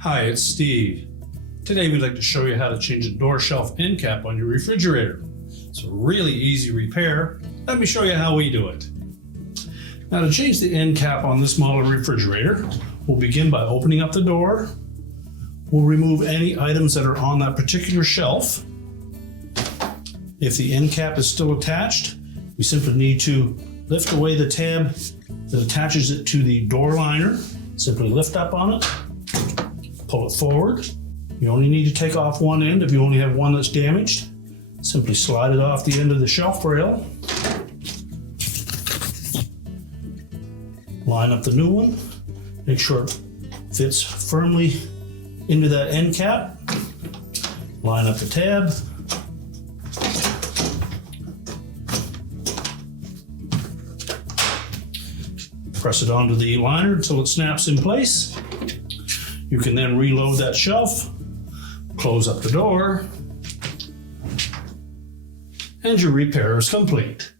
Hi, it's Steve. Today we'd like to show you how to change the door shelf end cap on your refrigerator. It's a really easy repair. Let me show you how we do it. Now, to change the end cap on this model refrigerator, we'll begin by opening up the door. We'll remove any items that are on that particular shelf. If the end cap is still attached, we simply need to lift away the tab that attaches it to the door liner. Simply lift up on it, pull it forward. You only need to take off one end if you only have one that's damaged. Simply slide it off the end of the shelf rail. Line up the new one. Make sure it fits firmly into that end cap. Line up the tab. Press it onto the liner until it snaps in place. You can then reload that shelf, close up the door, and your repair is complete.